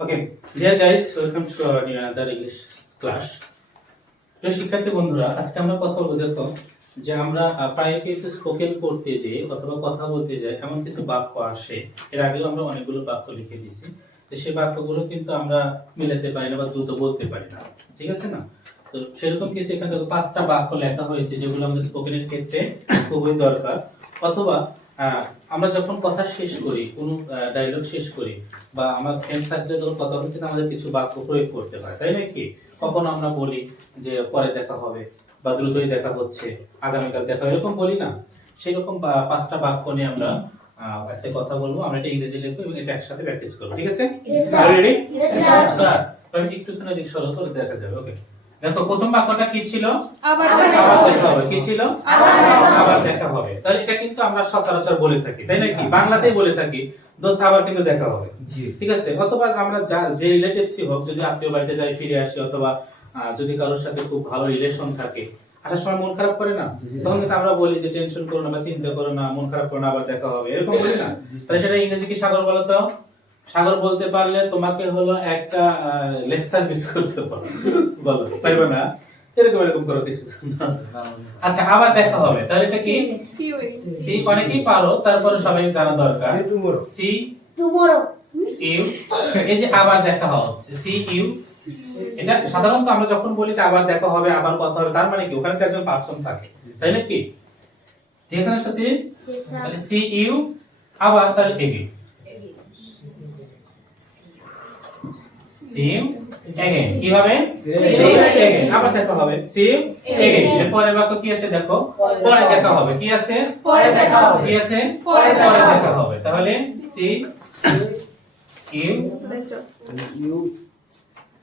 Okay, dear guys, welcome to our another English class. প্রিয় শিক্ষার্থী বন্ধুরা, আজকে আমরা কথা বলবো দেখো যে আমরা প্রায় কিন্তু স্পোকেন করতে যাই অথবা কথা বলতে যাই এমন কিছু বাক্য আসে। এর আগেও আমরা অনেকগুলো বাক্য লিখে দিয়েছি। তো সেই বাক্যগুলো কিন্তু আমরা মিলাতে পারি না বা দ্রুত বলতে পারি না। ঠিক আছে না? তো সেরকম কিছু এখানে দেখো 5টা বাক্য লেখা হয়েছে যেগুলো আমাদের স্পোকেনের ক্ষেত্রে খুবই দরকার। অথবা আমরা যখন কথা শেষ করি, কোনো ডায়লগ শেষ করি বা আমার ফ্রেন্ড সার্কেলে যখন কথা হচ্ছে আমাদের কিছু বাক্য প্রয়োগ করতে হয়, তাই নাকি? কখন আমরা বলি যে পরে দেখা হবে বা দ্রুতই দেখা হচ্ছে, আগামীকাল দেখা হবে, এরকম বলি না? সেরকম 5টা বাক্য নিয়ে আমরা আজকে কথা বলবো। আমরা এটা ইংরেজি লিখবো এবং এটা একসাথে প্র্যাকটিস করবো। ঠিক আছে? রেডি? স্যার আমি একটুখানি এদিক সরো তো দেখা যাবে। ওকে, দেখো প্রথম বাক্যটা কি ছিল? আবার দেখা হবে। কি ছিল? আবার দেখা হবে। তাহলে এটা কিন্তু আমরা সচরাচর বলে থাকি, তাই নাকি? বাংলাতেই বলে থাকি, দোস্ত আবার কিন্তু দেখা হবে। ঠিক আছে? অথবা আমরা যে রিলেটিভসই হোক, যদি আত্মীয় বাড়িতে যাই ফিরে আসি অথবা যদি কারোর সাথে খুব ভালো রিলেশন থাকে, আসার সময় মন খারাপ করে না, তখন কিন্তু আমরা বলি যে টেনশন করো না বা চিন্তা করো না, মন খারাপ করো না, আবার দেখা হবে, এরকম বলি না? তাহলে সেটা ইংরেজি কি সাগর বলো তো? সাগর বলতে পারলে তোমাকে হলো একটা লেকচার মিস করতে পারো, বলো পারবে না? এরকম করো কিছু না। আচ্ছা, আবার দেখা হবে, তাহলে এটা কি? সি অনেকেই পারো, তারপরে সবাই জানা দরকার। সি টুমরো ইউ, এই যে আবার দেখা হচ্ছে, সি ইউ। এটা সাধারণত আমরা যখন বলি যে আবার দেখা হবে, আবার কথা হবে, তার মানে কি ওখানে তো একজন পারসন থাকে, তাই নাকি? ঠিক আছে না সাথী? তাহলে সি ইউ আবার, তাহলে এগেইন, সি ইউ এগেইন। কি হবে? সি ইউ এগেইন, আবার দেখা হবে, সি ইউ এগেইন। এর পরের বাক্য কি আছে দেখো? পরে দেখা হবে। কি আছে? পরে দেখা হবে। কি আছে? পরে দেখা হবে। তাহলে see you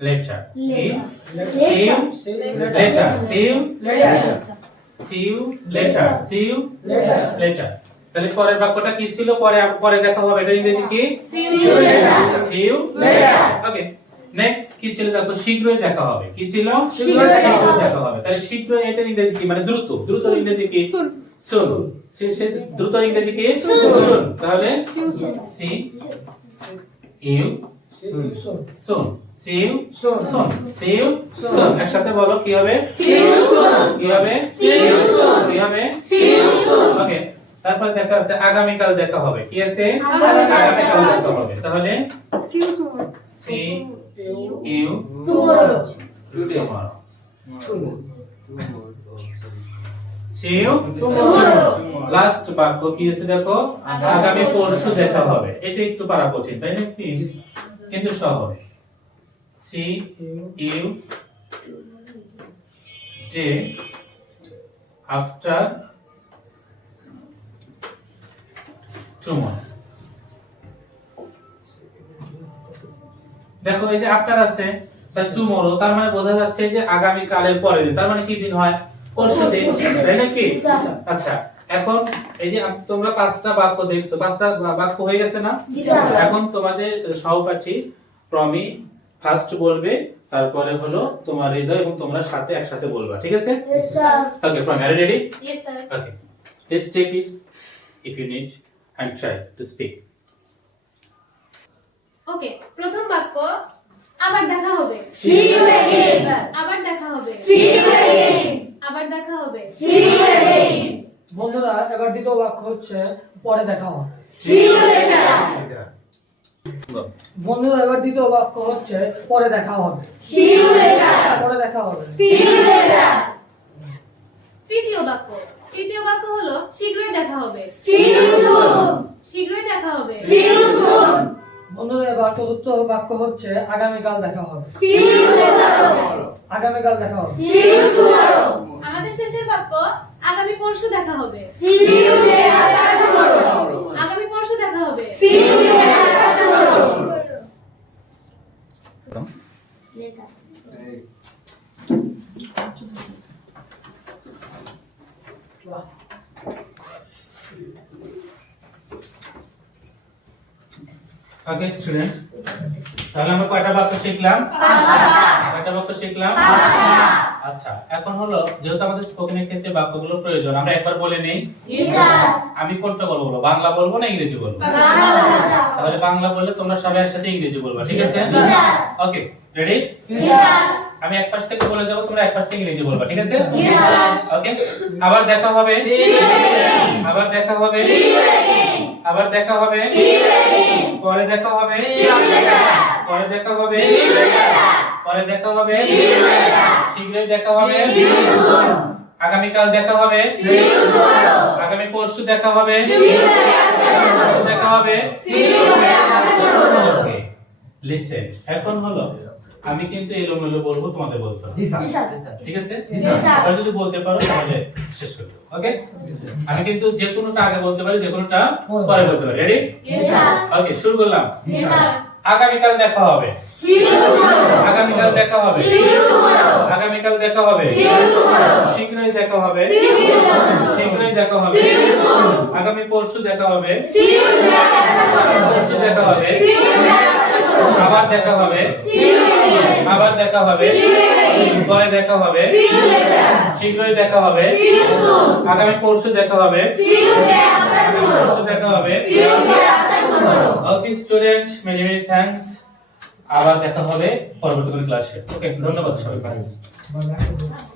later. See you later. See you later. See you later. See you later. তাহলে পরের বাক্যটা কি ছিল? পরে দেখা হবে, এটা ইংরেজি কি? See you later. See you later. Okay, next কি ছিল দেখো? শীঘ্রই দেখা হবে। কি ছিল? শীঘ্রই দেখা হবে। তাহলে শীঘ্রই এটা ইংরেজি কি? মানে দ্রুত ইংরেজি কি? soon. সে দ্রুত ইংরেজি কি? soon. তাহলে see you soon. See you soon. See you soon. একসাথে বলো কি হবে? See you soon. কি হবে? See you soon. কি হবে? See you soon. ওকে, তারপর দেখা আছে আগামীকাল দেখা হবে। কি আছে? আগামীকাল দেখা হবে। তাহলে see you tomorrow. See you tomorrow. See you tomorrow. Last বাক্য কি আছে দেখো? আগামী পরশু দেখা হবে। এটা একটু পারা কঠিন, তাই না কি? কিন্তু সহজ। See you day after tomorrow. দেখো এই যে আফটার আছে, তার টুমরো, তার মানে বোঝা যাচ্ছে যে আগামী কালের পরের দিন। তার মানে কি দিন হয়? পরশু দিন, তাই নাকি? আচ্ছা, এখন এই যে তোমরা 5টা বাক্য দেখছো, 5টা বাক্য হয়ে গেছে না? এখন তোমাদের সহপাঠী প্রমি ফার্স্ট বলবে, তারপরে হলো তোমার হৃদয় এবং তোমরা সাথে একসাথে বলবা। ঠিক আছে? Yes sir. Okay, Prami, are you ready? Yes sir. Okay, please take it if you need and try to speak. Okay, প্রথম বাক্য আবার দেখা হবে। See you again. আবার দেখা হবে। See you again. আবার দেখা হবে। See you again. বন্ধুরা, এবার দ্বিতীয় বাক্য হচ্ছে পরে দেখা হবে। See you later. বন্ধুরা, এবার দ্বিতীয় বাক্য হচ্ছে পরে দেখা হবে। See you later. পরে দেখা হবে। See you later. তৃতীয় বাক্য হলো শীঘ্রই দেখা হবে। See you soon. শীঘ্রই দেখা হবে। See you soon. বন্ধুরা, এবার চতুর্থ বাক্য হচ্ছে আগামীকাল দেখা হবে। See you later. আগামীকাল দেখা হবে। See you tomorrow. আমাদের শেষের বাক্য আগামী পরশু দেখা হবে। See you later tomorrow. আগামী পরশু দেখা হবে। See you later tomorrow. Okay student, তাহলে আমরা কয়টা বাক্য শিখলাম? কয়টা বাক্য শিখলাম? আচ্ছা, এখন হলো যেহেতু আমাদের স্পোকেনের ক্ষেত্রে বাক্যগুলো প্রয়োজন, আমরা একবার বলে নেই। Yes sir. আমি কোনটা বলবো? বাংলা বলবো না ইংরেজি বলবো? বাংলা। তাহলে বাংলা বললে তোমরা সবাই একসাথে ইংরেজি বলবা, ঠিক আছে? জি স্যার। ওকে, রেডি? জি স্যার। আমি এক পাশ থেকে বলে যাব, তোমরা এক পাশ থেকে ইংরেজি বলবা, ঠিক আছে? জি স্যার। ওকে, আবার দেখা হবে। See you again. আবার দেখা হবে। See you again. আবার দেখা হবে। See you again. পরে দেখা হবে। See you later. পরে দেখা হবে। See you later. পরে দেখা হবে। See you later. শীঘ্রই দেখা হবে। See you soon. আগামীকাল দেখা হবে। See you tomorrow. আগামী পরশু দেখা হবে। See you day after পরশু tomorrow. দেখা হবে। See you day after tomorrow. Okay, listen. এখন হলো আমি কিন্তু এলোমেলো বলবো, তোমাদের বলতে হবে, জি স্যার। ঠিক আছে? জি স্যার। আবার যদি বলতে পারো তাহলে শেষ করব। ওকে, আমি কিন্তু যে কোনোটা আগে বলতে পারি, যে কোনোটা পরে বলতে পারি। রেডি? Yes sir. ওকে, শুরু করলাম। Yes sir. আগামীকাল দেখা হবে। See you tomorrow. আগামীকাল দেখা হবে। See you tomorrow. আগামীকাল দেখা হবে। See you tomorrow. শীঘ্রই দেখা হবে। See you soon. শীঘ্রই দেখা হবে। See you soon. আগামী পরশু দেখা হবে। See you day after tomorrow. পরশু দেখা হবে। See you day after tomorrow. আবার দেখা হবে। See you again. আবার দেখা হবে। See you again. পরে দেখা হবে। See you later. শীঘ্রই দেখা হবে। See you soon. আগামী পরশু দেখা হবে। See you day after আগামী tomorrow. পরশু দেখা হবে। See you day after tomorrow. Okay student, many many thanks. আবার দেখা হবে পরবর্তী ক্লাসে। ওকে, ধন্যবাদ সবাইকে।